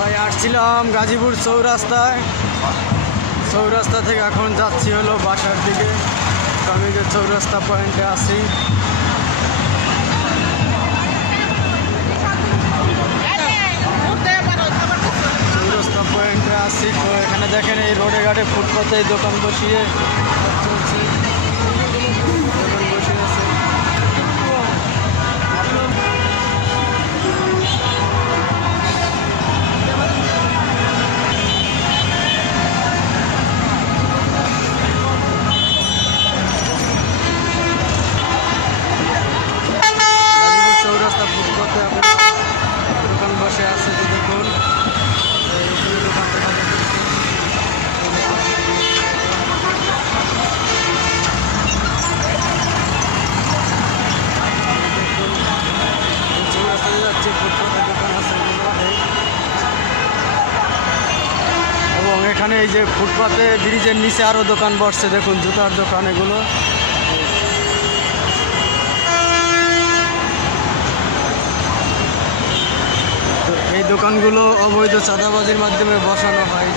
ভাই আসছিলাম গাজীপুর চৌরাস্তা থেকে এখন যাচ্ছি হলো বাসার দিকে। আমি যে চৌরাস্তা পয়েন্টে আছি, তো এখানে দেখেন এই রোডে ঘাটে ফুটপাতে দোকান বসিয়ে চলছে, দোকান বসিয়ে আছে। চৌরাস্তা ফুটপাতে দোকান বসে আছে, যে দেখুন দোকান দেখা যাচ্ছে। চৌরাস্তায় যাচ্ছে, ফুটপাতে দোকান আছে এবং এখানে এই যে ফুটপাতে ব্রিজের নিচে আরও দোকান বসছে, দেখুন জুতার দোকান এগুলো। এই দোকানগুলো অবৈধ চাঁদাবাজির মাধ্যমে বসানো হয়।